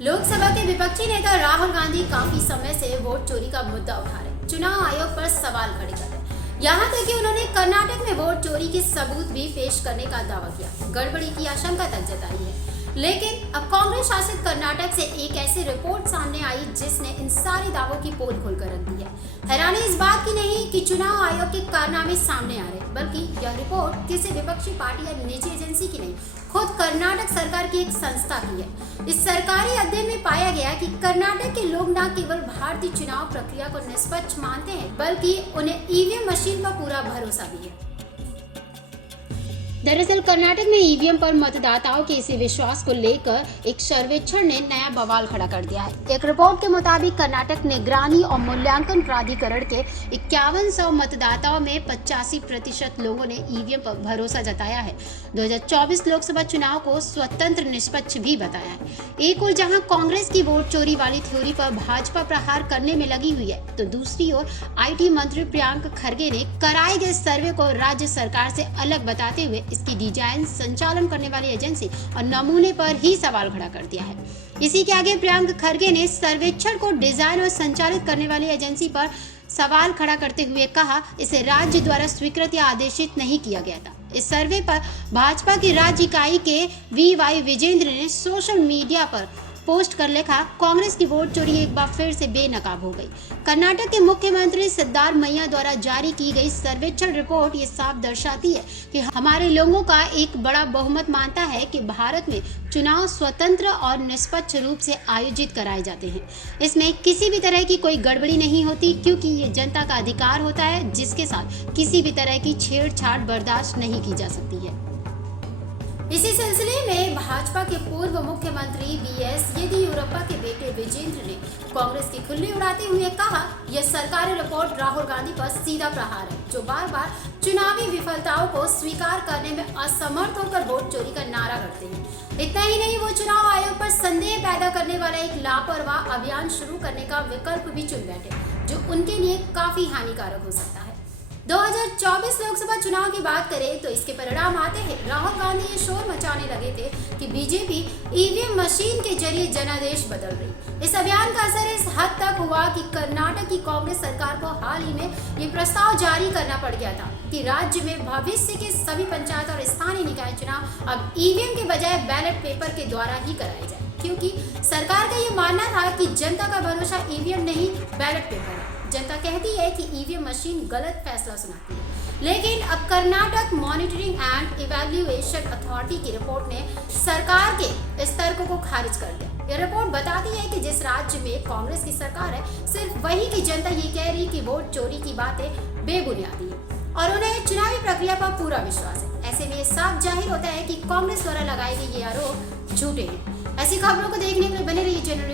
लोकसभा के विपक्षी नेता राहुल गांधी काफी समय से वोट चोरी का मुद्दा उठा रहे, चुनाव आयोग पर सवाल खड़े कर रहे। यहाँ तक कि उन्होंने कर्नाटक में वोट चोरी के सबूत भी पेश करने का दावा किया, गड़बड़ी की आशंका तक जताई है। लेकिन अब कांग्रेस शासित कर्नाटक से एक ऐसी रिपोर्ट सामने आई जिसने इन सारे दावों की पोल खोलकर रख दी है। हैरानी इस बात की नहीं कि चुनाव आयोग के कारनामे सामने आ रहे, बल्कि यह रिपोर्ट किसी विपक्षी पार्टी या निजी एजेंसी की नहीं, खुद कर्नाटक सरकार की एक संस्था की है। इस सरकारी अध्ययन में पाया गया कि कर्नाटक के लोग न केवल भारतीय चुनाव प्रक्रिया को निष्पक्ष मानते हैं, बल्कि उन्हें ईवीएम मशीन पर पूरा भरोसा भी है। दरअसल कर्नाटक में ईवीएम पर मतदाताओं के इसी विश्वास को लेकर एक सर्वेक्षण ने नया बवाल खड़ा कर दिया है। एक रिपोर्ट के मुताबिक कर्नाटक निगरानी और मूल्यांकन प्राधिकरण के 5100 मतदाताओं में 85% लोगों ने ईवीएम पर भरोसा जताया है। 2024 लोकसभा चुनाव को स्वतंत्र निष्पक्ष भी बताया है। एक ओर जहां कांग्रेस की वोट चोरी वाली थ्योरी पर भाजपा प्रहार करने में लगी हुई है, तो दूसरी ओर IT मंत्री प्रियंक खरगे ने कराए गए सर्वे को राज्य सरकार से अलग बताते हुए इसकी डिजाइन संचालन करने वाली एजेंसी और नमूने पर ही सवाल खड़ा कर दिया है। इसी के आगे प्रियंक खरगे ने सर्वेक्षण को डिजाइन और संचालित करने वाली एजेंसी पर सवाल खड़ा करते हुए कहा, इसे राज्य द्वारा स्वीकृत या आदेशित नहीं किया गया था। इस सर्वे पर भाजपा की राज्य इकाई के VY विजेंद्र ने सोशल मीडिया पर पोस्ट कर लिखा, कांग्रेस की वोट चोरी एक बार फिर से बेनकाब हो गई। कर्नाटक के मुख्यमंत्री सिद्धारमैया द्वारा जारी की गई सर्वेक्षण रिपोर्ट ये साफ दर्शाती है कि हमारे लोगों का एक बड़ा बहुमत मानता है कि भारत में चुनाव स्वतंत्र और निष्पक्ष रूप से आयोजित कराए जाते हैं। इसमें किसी भी तरह की कोई गड़बड़ी नहीं होती, क्योंकि ये जनता का अधिकार होता है जिसके साथ किसी भी तरह की छेड़छाड़ बर्दाश्त नहीं की जा सकती है। इसी सिलसिले में भाजपा के पूर्व मुख्यमंत्री VS येदियुरप्पा के बेटे विजेंद्र ने कांग्रेस की खुल्ली उड़ाते हुए कहा, यह सरकारी रिपोर्ट राहुल गांधी पर सीधा प्रहार है, जो बार बार चुनावी विफलताओं को स्वीकार करने में असमर्थ होकर वोट चोरी का नारा करते हैं। इतना ही नहीं, वो चुनाव आयोग पर संदेह पैदा करने वाला एक लापरवाह अभियान शुरू करने का विकल्प भी चुन बैठे, जो उनके लिए काफी हानिकारक हो सकता है। 2024 लोकसभा चुनाव की बात करें तो इसके परिणाम आते हैं। राहुल गांधी ये शोर मचाने लगे थे कि बीजेपी ईवीएम मशीन के जरिए जनादेश बदल रही। इस अभियान का असर इस हद तक हुआ कि कर्नाटक की कांग्रेस सरकार को हाल ही में ये प्रस्ताव जारी करना पड़ गया था कि राज्य में भविष्य के सभी पंचायत और स्थानीय निकाय चुनाव अब ईवीएम के बजाय बैलेट पेपर के द्वारा ही कराए जाए, क्योंकि सरकार का ये मानना था कि जनता का भरोसा ईवीएम नहीं बैलेट पेपर है। जनता कहती है कि ईवीएम मशीन गलत फैसला सुनाती है। लेकिन अब Karnataka monitoring and evaluation authority की रिपोर्ट ने सरकार के इस तर्क को खारिज कर दिया। यह रिपोर्ट बताती है कि जिस राज्य में कांग्रेस की सरकार है, सिर्फ वही की जनता ये कह रही कि वोट चोरी की बातें बेबुनियादी है और उन्हें चुनावी प्रक्रिया पर पूरा विश्वास है। ऐसे में साफ जाहिर होता है कि कांग्रेस द्वारा लगाए गए ये आरोप झूठे हैं। ऐसी खबरों को देखने के लिए बने रहिए जनरल